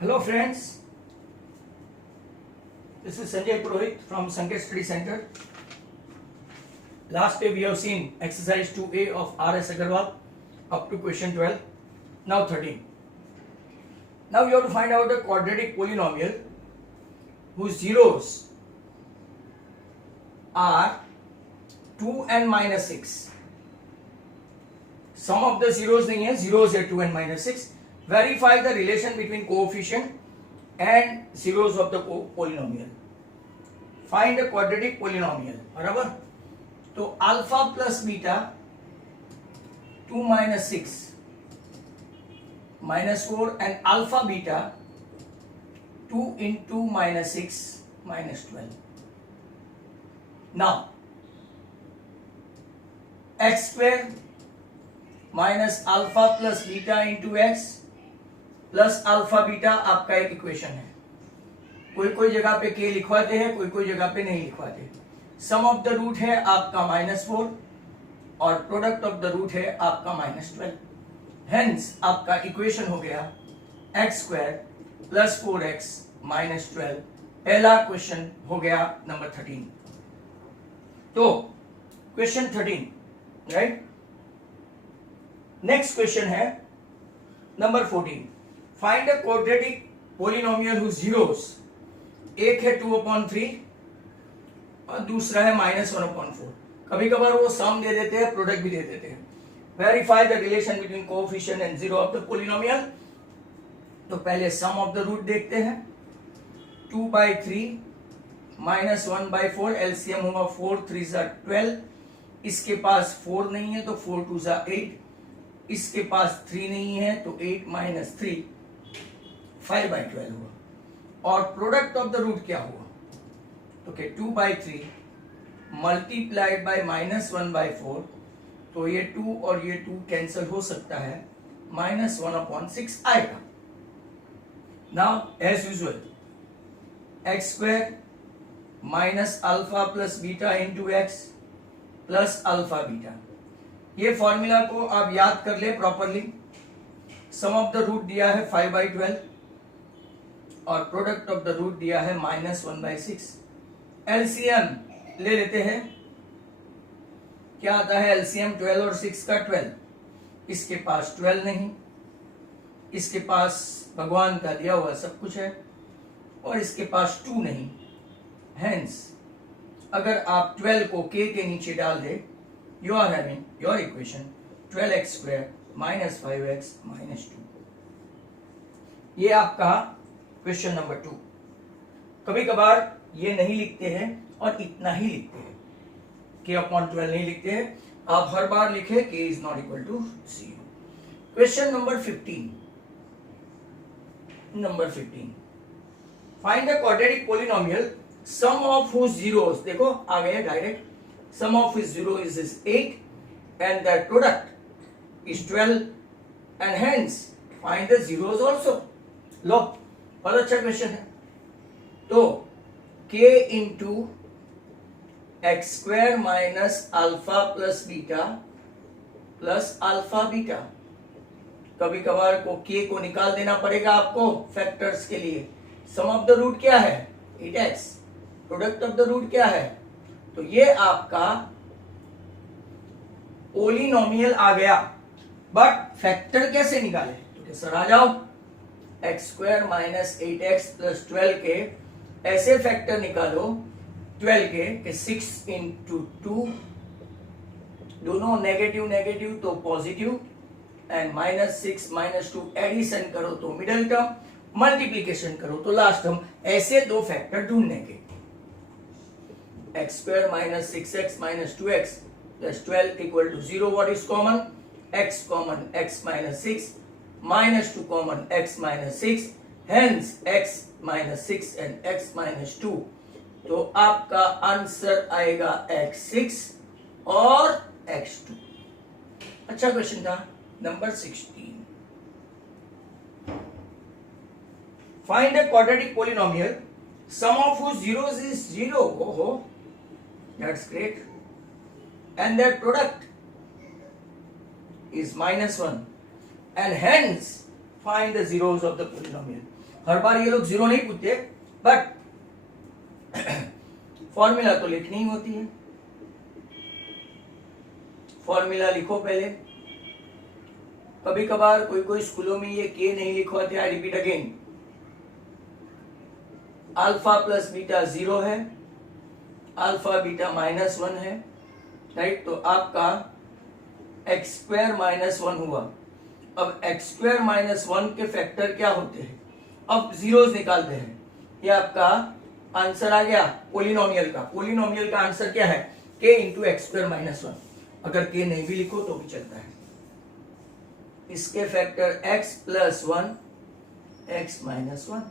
Hello friends, this is Sanjay Purohit from Sanket Study Center. Last day we have seen exercise 2A of R.S. Agarwal up to question 12, now 13. Now you have to find out the quadratic polynomial whose zeros are 2 and minus 6. Sum of the zeros नहीं है, zeros है 2 and minus 6. Verify the relation between coefficient and zeros of the polynomial. Find the quadratic polynomial. बराबर? तो alpha plus beta 2 minus 6 minus 4 and alpha beta 2 into minus 6 minus 12. Now x square minus alpha plus beta into x plus alpha beta आपका एक equation है. कोई कोई जगह पे के लिखवाते हैं, कोई कोई जगह पे नहीं लिखवाते. सम ऑफ द रूट है आपका -4 और प्रोडक्ट ऑफ द रूट है आपका -12. हेंस आपका इक्वेशन हो गया x square plus 4x minus 12. पहला क्वेश्चन हो गया नंबर 13. तो क्वेश्चन 13, राइट. नेक्स्ट क्वेश्चन है number 14. Find a quadratic polynomial whose zeros. एक है 2/3 और दूसरा है -1/4. कभी कभार वो सम दे देते हैं, प्रोडक्ट भी दे देते हैं. Verify the relation between coefficient and zero of the polynomial. तो पहले सम ऑफ द रूट देखते हैं. 2/3 -1/4 एलसीएम होगा 4 3 12. इसके पास 4 नहीं है तो 4 2 8. इसके पास 3 नहीं है तो 8 minus 3 5/12 हुआ. और प्रोडक्ट ऑफ द रूट क्या हुआ? तो 2/3 मल्टीप्लाइड बाय -1/4. तो ये 2 और ये 2 कैंसिल हो सकता है, -1/6 आएगा. Now as usual x square minus alpha plus beta into x plus alpha beta. ये फॉर्मूला को आप याद कर ले properly. Sum of the root दिया है 5/12 और प्रोडक्ट ऑफ द रूट दिया है -1/6. एलसीएम ले लेते हैं. क्या आता है एलसीएम? 12 और 6 का 12. इसके पास 12 नहीं, इसके पास भगवान का दिया हुआ सब कुछ है और इसके पास 2 नहीं. हेंस अगर आप 12 को k के नीचे डाल दे, you are having your equation 12x square minus 5x minus 2. ये आपका क्वेश्चन नंबर 2. कभी कभार ये नहीं लिखते हैं और इतना ही लिखते हैं, k/12 नहीं लिखते हैं. आप हर बार लिखे k is not equal to 0. Question number 15. Number 15. Find the quadratic polynomial sum of whose zeros. देखो आ गया direct. Sum of his zero is 8 and that product is 12 and hence find the zeros also. लो बहुत अच्छा question है. तो k into x square minus alpha plus beta plus alpha beta. कभी कभार को k को निकाल देना पड़ेगा आपको फैक्टर्स के लिए. सम ऑफ द रूट क्या है? 8x. Product of the root क्या है? तो ये आपका पोलिनोमियल आ गया. बट फैक्टर कैसे निकाले? तो सर आ जाओ. X square minus 8x plus 12 के ऐसे फैक्टर निकालो 12 के 6 इंटू 2, दोनों नेगेटिव नेगेटिव तो पॉजिटिव, एंड -6 -2 एडिशन करो तो मिडिल टर्म, मल्टीप्लीकेशन करो तो लास्ट टर्म. ऐसे दो फैक्टर ढूंढने के. x square minus 6x minus 2x plus 12 equal to 0. What is common? X common x minus 6 minus 2 common x minus 6. Hence x minus 6 and x minus 2. तो आपका answer आएगा x6 और x2. अच्छा question था. Number 16. Find a quadratic polynomial sum of whose zeros is 0. Oh, that's great. And their product is -1 and hence find the zeros of the polynomial. हर बार ये लोग zero नहीं पूछते, बट फॉर्मूला तो लिखनी ही होती है। फॉर्मूला लिखो पहले। कभी कभार कोई स्कूलों में ये के नहीं लिखवाते, I repeat again. Alpha plus beta 0 है, अल्फा बीटा -1 है, राइट। तो आपका एक्स स्क्वायर -1 हुआ। अब एक्स स्क्वायर -1 के फैक्टर क्या होते हैं? अब जीरोस निकालते हैं। ये आपका आंसर आ गया पोलिनोमियल का। पोलिनोमियल का आंसर क्या है? के इंटू एक्स स्क्वायर -1। अगर के नहीं भी लिखो तो भी चलता है। इसके फैक्टर x प्लस 1, x -1।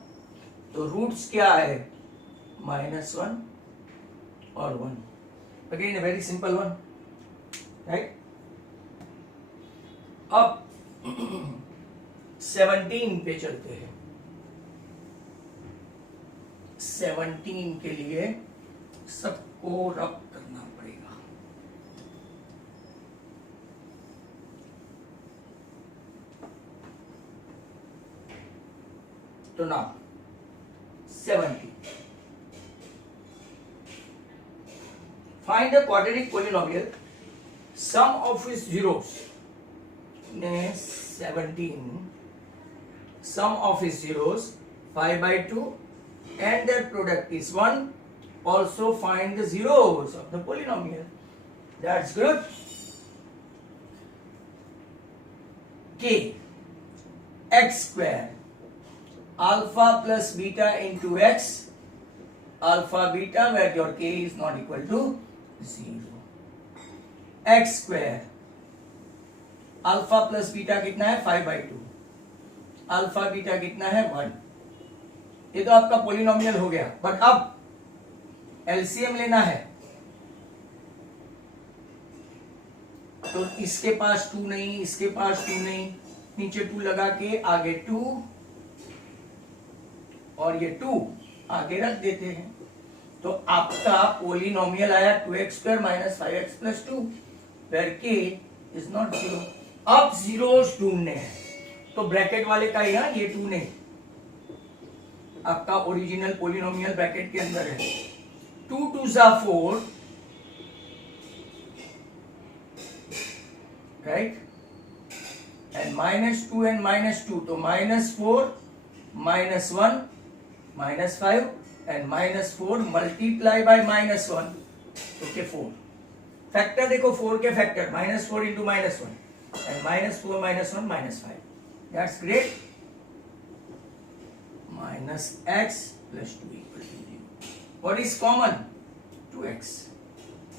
तो रूट्स क्या है? -1 और 1। Again very simple one, right. अब 17 पे चलते हैं। 17 के लिए सबको रब करना पड़ेगा। तो ना 17, find a quadratic polynomial sum of its zeros. 17 sum of its zeros 5/2 and their product is 1. Also find the zeros of the polynomial. That's good. K x square alpha plus beta into x alpha beta where your k is not equal to 0. x square alpha plus beta कितना है? 5/2। Alpha beta कितना है? 1। ये तो आपका polynomial हो गया। But अब एलसीएम लेना है, तो इसके पास 2 नहीं, इसके पास 2 नहीं, नीचे 2 लगा के आगे 2 और ये 2 आगे रख देते हैं। तो आपका पोलिनोमियल आया 2x² - 5x + 2 where k is not 0। अब जीरोस ढूंढने हैं, तो ब्रैकेट वाले का यहां ये 2 नहीं, आपका ओरिजिनल पोलिनोमियल ब्रैकेट के अंदर है। 2 2 = 4, राइट, एंड -2 and -2, तो -4 -1 -5 and -4 multiply by -1, okay 4। Factor देखो, 4 के factor -4 into -1 and -4 -1 -5. That's great. -x + 2 = 0. What is common? 2x.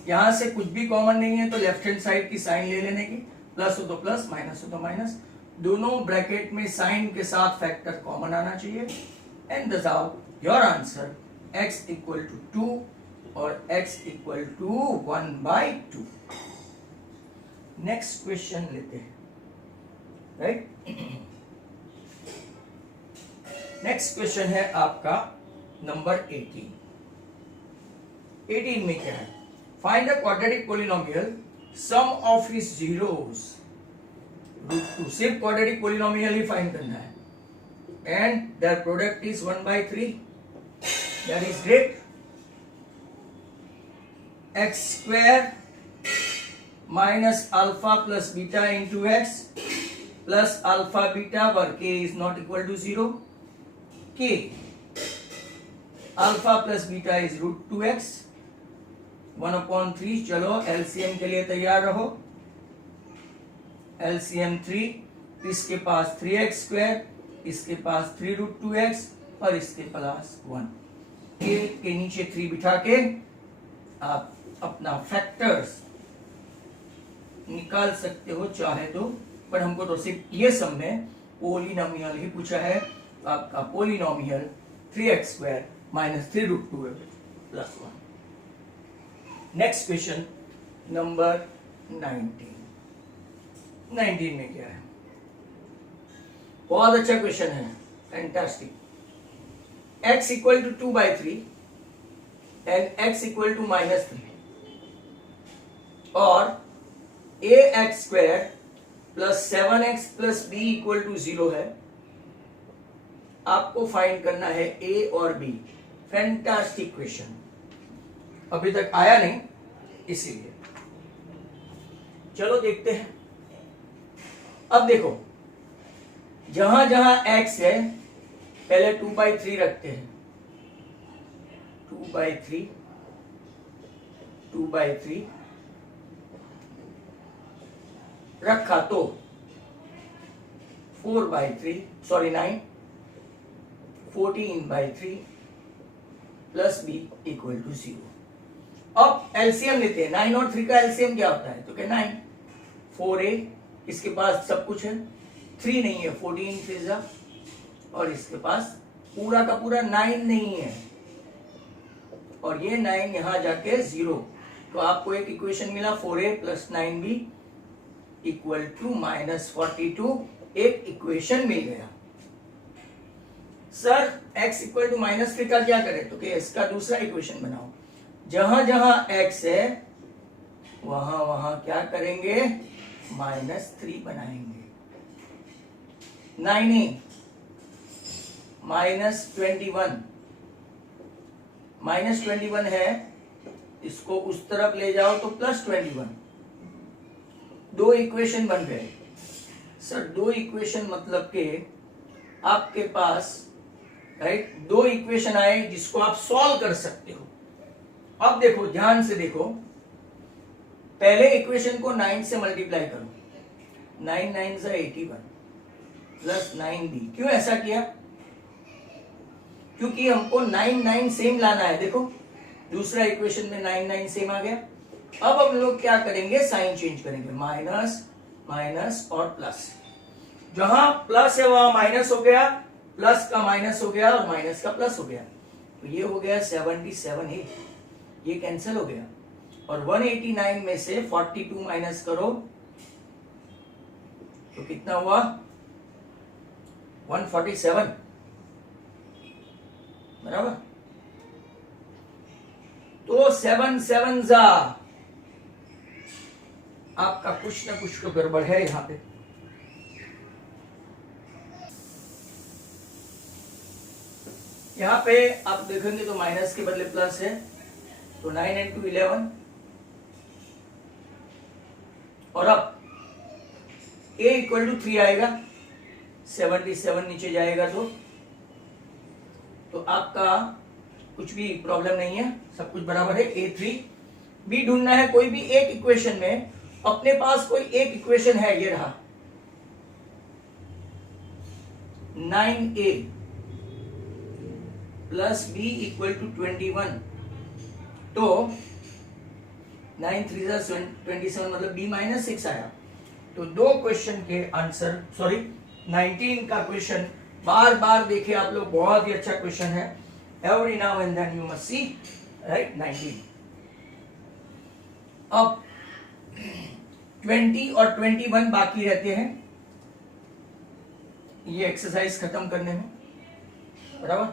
यहां से कुछ भी कॉमन नहीं है तो लेफ्ट हैंड साइड की साइन ले लेने की, प्लस हो तो प्लस, माइनस हो तो माइनस। दोनों ब्रैकेट में साइन के साथ फैक्टर कॉमन आना चाहिए। And the your answer x = 2 और x = 1/2। नेक्स्ट क्वेश्चन लेते हैं, राइट। नेक्स्ट क्वेश्चन है आपका नंबर 18। 18 में क्या है? Find the quadratic polynomial sum of its zeros √2। सिर्फ क्वाड्रेटिक पोलिनोमियल ही फाइंड करना है, and their product is 1/3। That is great. x² minus alpha plus beta into x plus alpha beta where k is not equal to 0. K alpha plus beta is √2x 1/3। चलो LCM के लिए तैयार रहो। LCM 3, इसके पास 3x², इसके पास 3√2x और इसके plus 1। के नीचे 3 बिठा के आप अपना फैक्टर्स निकाल सकते हो चाहे तो, पर हमको तो सिर्फ ये सम में पोलिनोमियल ही पूछा है। आपका polynomial 3x² - 3√2 + 1। Next question number 19। 19 में क्या है? बहुत अच्छा क्वेश्चन है, फैंटास्टिक। x = 2/3 and x = -3 और ax² + 7x + b = 0 है। आपको फाइंड करना है ए और बी। फैंटास्टिक क्वेश्चन, अभी तक आया नहीं इसीलिए। चलो देखते हैं। अब देखो, जहां जहां x है पहले 2/3 रखते हैं। 2/3 2/3 रखा तो 4/3 sorry 9 14/3 plus b equal to 0। अब एलसीएम लेते हैं। 9 और 3 का एलसीएम क्या होता है? तो क्या 9 4a, इसके पास सब कुछ है, 3 नहीं है, 14 3 और इसके पास पूरा का पूरा 9 नहीं है, और ये 9 यहां जाके 0। तो आपको एक इक्वेशन मिला 4a plus 9b equal to -42। एक इक्वेशन मिल गया। सर x इक्वल टू -3 का क्या करें? तो क्या इसका दूसरा इक्वेशन बनाओ। जहां जहां x है वहां वहां क्या करेंगे? -3 बनाएंगे। 9a -21 है, इसको उस तरफ ले जाओ तो +21। दो इक्वेशन बन गए। सर दो इक्वेशन मतलब के आपके पास राइट दो इक्वेशन आए जिसको आप सॉल्व कर सकते हो। अब देखो, ध्यान से देखो, पहले इक्वेशन को 9 से मल्टीप्लाई करो। 9 9 से 81 प्लस 9b। क्यों ऐसा किया? क्योंकि हमको 9 9 सेम लाना है। देखो दूसरा इक्वेशन में 9 9 सेम आ गया। अब हम लोग क्या करेंगे? साइन चेंज करेंगे, माइनस माइनस और प्लस। जहां प्लस है वहां माइनस हो गया, प्लस का माइनस हो गया और माइनस का प्लस हो गया। तो ये हो गया 77a, ये कैंसिल हो गया। और 189 में से 42 माइनस करो तो कितना हुआ? 147, बराबर। तो 7 7 जा, आपका कुछ ना कुछ तो गड़बड़ है यहां पे। यहां पे आप देखेंगे तो माइनस के बदले प्लस है, तो 9 into 11। और अब a इक्वल टू 3 आएगा, 77 नीचे जाएगा तो आपका कुछ भी प्रॉब्लम नहीं है, सब कुछ बराबर है। a3 b ढूंढना है। कोई भी एक इक्वेशन में अपने पास कोई एक इक्वेशन है, ये रहा 9a plus b equal to 21। तो 9 3 27 मतलब b -6 आया। तो दो क्वेश्चन के आंसर, सॉरी 19 का क्वेश्चन बार बार देखे आप लोग, बहुत ही अच्छा क्वेश्चन है। Every now and then you must see, right. 19। अब 20 और 21 बाकी रहते हैं ये एक्सरसाइज खत्म करने में, बराबर।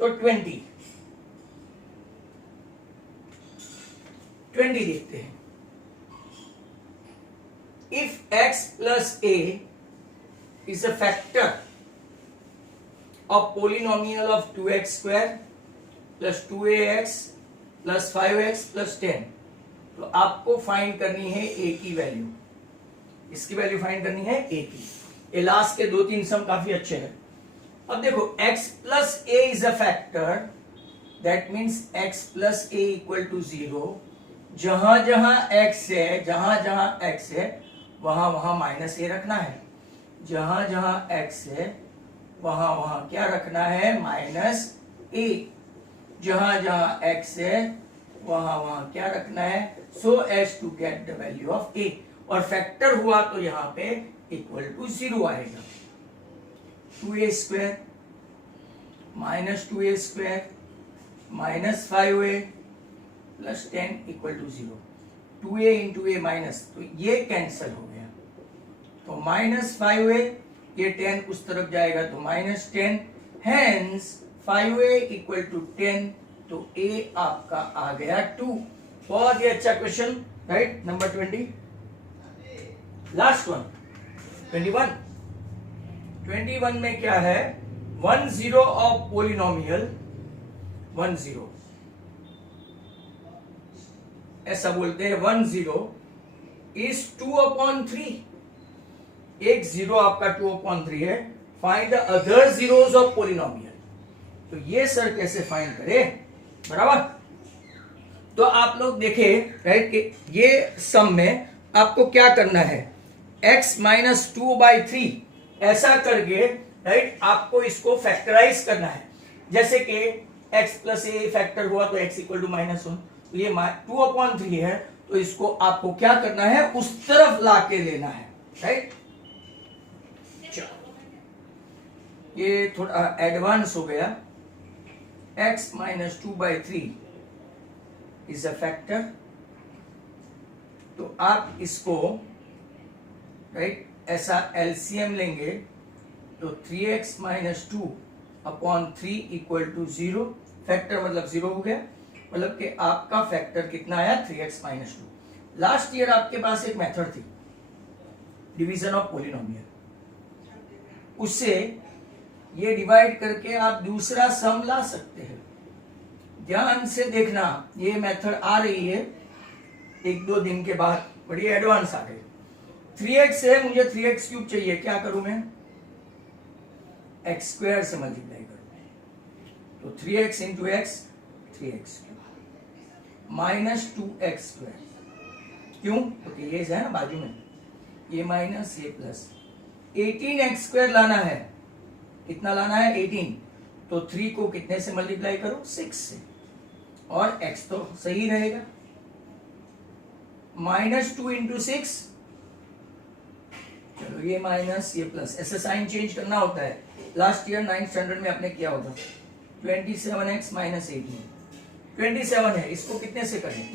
तो 20 देखते हैं। If x plus a is a factor of polynomial of 2x square plus 2ax plus 5x plus 10, तो आपको फाइंड करनी है a की वैल्यू। इसकी वैल्यू फाइंड करनी है a की। ये लास्ट के 2-3 सम काफी अच्छे हैं। अब देखो x plus a is a factor, that means x plus a equal to 0। जहां जहां x है वहां वहां माइनस a रखना है। जहां जहां x है वहां वहां क्या रखना है? Minus a। जहां जहां x है वहां वहां क्या रखना है? so as to get the value of a। और फैक्टर हुआ तो यहां पे इक्वल टू 0 आएगा। 2a square minus 2a square minus 5a plus 10 equal to 0। 2a into a minus, तो ये कैंसल हो गया। तो माइनस 5a, ये 10 उस तरफ जाएगा तो minus 10, hence 5a equal to 10। तो a आपका आ गया 2। बहुत ही अच्छा question, right. Number 20। Last one 21 में क्या है? 1 0 ऑफ पोलिनोमियल 1 0 ऐसा बोलते हैं 1 0 इज 2/3 एक जीरो आपका 2/3 है find the other zeros of polynomial तो ये सर कैसे फाइंड करे बराबर तो आप लोग देखें राइट कि ये सम में आपको क्या करना है x माइनस 2/3 ऐसा करके राइट आपको इसको फैक्टराइज करना है जैसे कि x प्लस ए फैक्टर हुआ तो x इक्वल टू -1 तो ये 2/3 है तो इसको आपको क्या करना है उस तरफ लाके लेना है राइट ये थोड़ा एडवांस हो गया x minus 2/3 is a factor तो आप इसको राइट ऐसा एलसीएम लेंगे तो 3x minus 2/3 equal to 0 factor मतलब 0 हो गया मतलब कि आपका फैक्टर कितना आया 3x माइनस 2 लास्ट ईयर आपके पास एक मेथड थी डिवीजन ऑफ पोलिनोमियल उससे ये डिवाइड करके आप दूसरा सम ला सकते हैं ध्यान से देखना ये मेथड आ रही है 1-2 दिन के बाद बड़ी एडवांस आ गई 3x है मुझे 3x क्यूब चाहिए क्या करूं मैं x स्क्वायर से मल्टीप्लाई करूं तो 3x into x 3x cube minus 2x square क्यों क्योंकि ये है ना बाजू में ये माइनस ये प्लस 18x स्क्वायर लाना है कितना लाना है 18 तो 3 को कितने से मल्टीप्लाई करो 6 से और x तो सही रहेगा -2 इंटू 6 चलो ये माइनस ये प्लस ऐसे साइन चेंज करना होता है लास्ट ईयर 9th स्टैंडर्ड में आपने किया होगा 27x माइनस 18 27 है इसको कितने से करें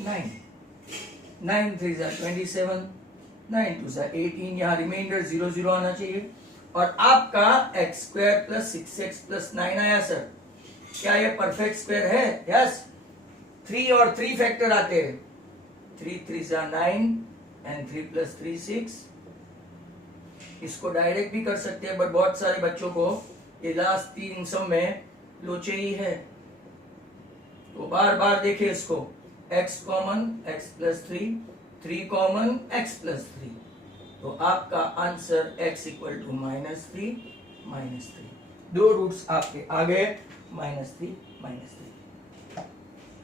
9 3 27 9 2 18 यहाँ रिमाइंडर 0 0 आना चाहिए और आपका x square plus 6x plus 9 आया सर क्या ये परफेक्ट स्क्वायर है यस 3 और 3 फैक्टर आते हैं 3 3 9 एंड 3 प्लस 3 6 इसको डायरेक्ट भी कर सकते हैं बट बहुत सारे बच्चों को ये लास्ट 3 सम में लोचे ही है तो बार बार देखिए इसको x common x plus 3 common x plus 3 तो आपका आंसर x इक्वल टू -3 दो रूट्स आपके आ गए -3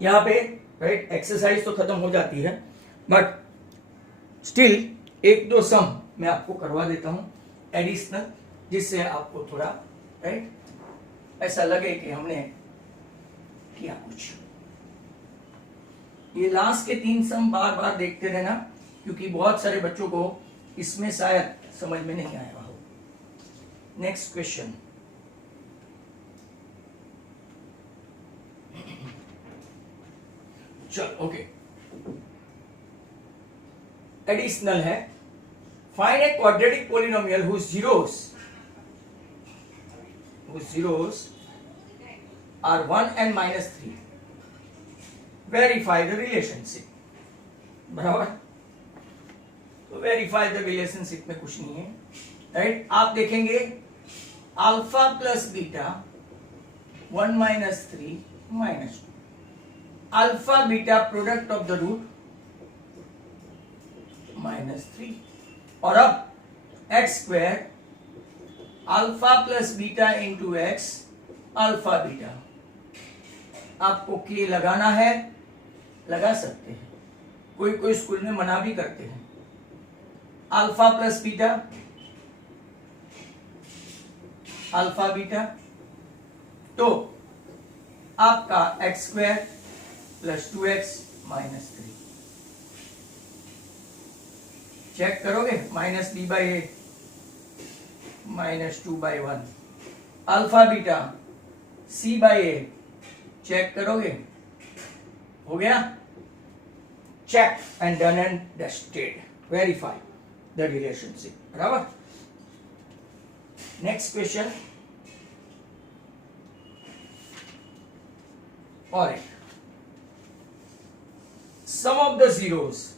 यहाँ पे राइट एक्सरसाइज तो खत्म हो जाती है बट स्टिल 1-2 सम मैं आपको करवा देता हूँ एडिशनल जिससे आपको थोड़ा राइट ऐसा लगे कि हमने किया कुछ ये लास्ट के 3 सम बार बार देखते रहना क्योंकि बहुत सारे बच्चों को इसमें शायद समझ में नहीं आया हो नेक्स्ट क्वेश्चन चलो ओके एडिशनल है find a quadratic polynomial whose zeros are 1 and -3 verify the relationship बराबर तो वेरीफाई द रिलेशनशिप में कुछ नहीं है राइट आप देखेंगे alpha plus beta 1 - 3 -2 alpha beta product of the root -3 और अब x square alpha plus beta into x alpha beta आपको के लगाना है लगा सकते हैं कोई स्कूल में मना भी करते हैं अल्फा प्लस बीटा तो आपका x square plus 2x minus 3 check करोगे -b/a -2/1 alpha beta c/a check करोगे हो गया check and done and dusted verify the relationship बराबर next question alright sum of the zeros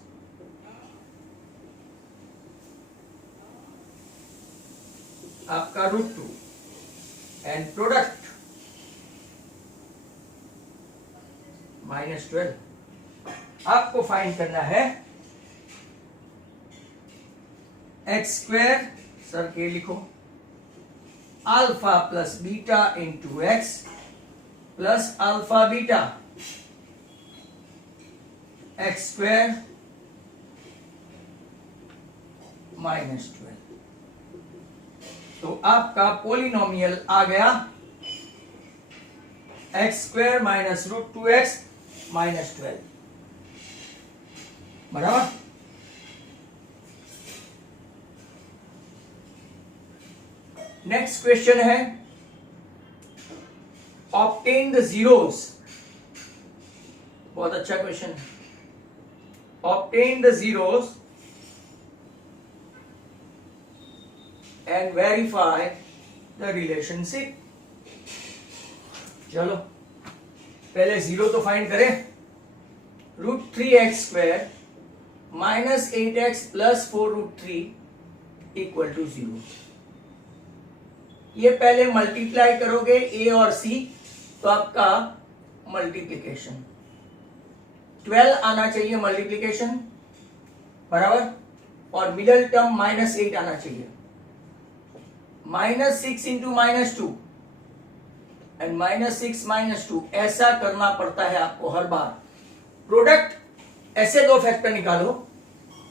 आपका √2 एंड प्रोडक्ट -12। आपको find करना है x², सर के लिखो, alpha plus beta into x plus alpha beta x² -12। तो आपका पोलिनोमियल आ गया x² -√2x -12, बराबर। नेक्स्ट क्वेश्चन है ऑब्टेन द जीरोस। बहुत अच्छा क्वेश्चन है। Obtain the zeros and verify the relationship. चलो पहले जीरो तो फाइंड करें। √3x² -8x + 4√3 = 0। ये पहले मल्टीप्लाई करोगे a और c तो आपका मल्टीप्लिकेशन 12 आना चाहिए, मल्टीप्लिकेशन बराबर, और मिडल टर्म -8 आना चाहिए। -6 इंटू -2 एंड -6 -2 ऐसा करना पड़ता है आपको हर बार। प्रोडक्ट ऐसे दो फैक्टर निकालो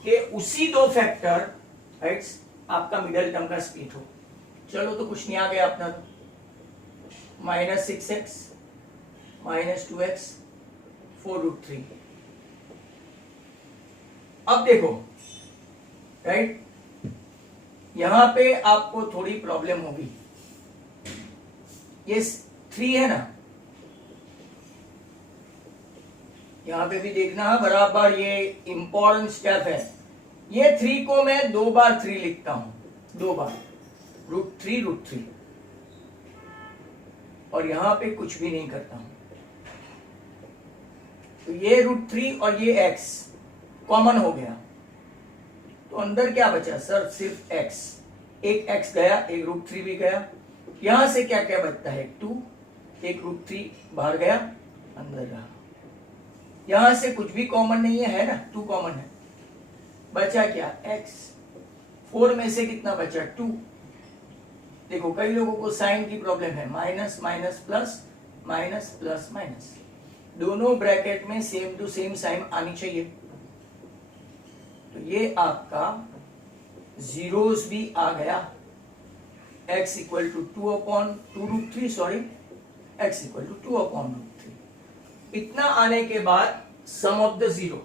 कि उसी दो फैक्टर राइट आपका मिडल टर्म का स्प्लिट हो। चलो तो कुछ नहीं आ गया अपना, -6x -2x 4√3। अब देखो राइट, यहां पे आपको थोड़ी प्रॉब्लम होगी। ये 3 है ना, यहां पे भी देखना है बराबर, ये इंपॉर्टेंट स्टेप है। ये 3 को मैं 2 बार 3 लिखता हूं, 2 बार √3 और यहां पे कुछ भी नहीं करता हूं। तो ये √3 और ये x कॉमन हो गया, तो अंदर क्या बचा सर? सिर्फ x। एक x गया, एक √3 भी गया। यहां से क्या क्या बचता है? 2, एक √3 बाहर गया, अंदर रहा। यहां से कुछ भी कॉमन नहीं है ना, 2 कॉमन है। बचा क्या? x। 4 में से कितना बचा? 2। देखो कई लोगों को साइन की प्रॉब्लम है, minus minus plus minus plus minus, दोनों ब्रैकेट में सेम टू सेम साइन आनी चाहिए। तो ये आपका जीरोस भी आ गया। x = 2/2√3, sorry x = 2/√3। इतना आने के बाद सम ऑफ द जीरो,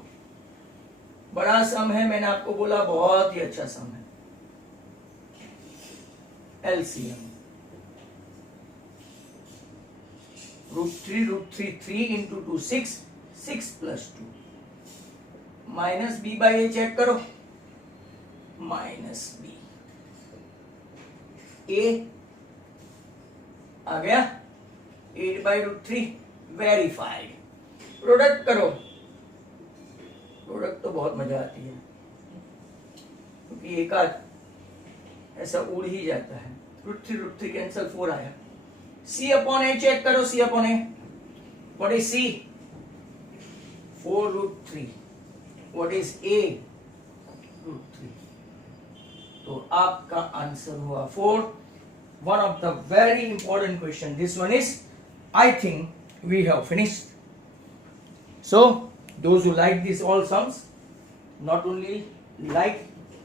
बड़ा सम है, मैंने आपको बोला बहुत ही अच्छा सम है। LCM √3 3 into 2 6 + 2 -b/a चेक करो, -b a आ गया 8/√3 वेरीफाइड। प्रोडक्ट करो, प्रोडक्ट तो बहुत मजा आती है क्योंकि एक आध ऐसा उड़ ही जाता है। √3 कैंसल, 4 आया। C/A चेक करो, C/A what is C? 4√3। What is A? √3। तो आपका आंसर हुआ 4। One of the very important question, this one is, I think we have finished. So those who like these all sums, not only like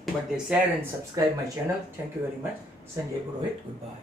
but they share and subscribe my channel. Thank you very much. Sanjay Purohit, goodbye.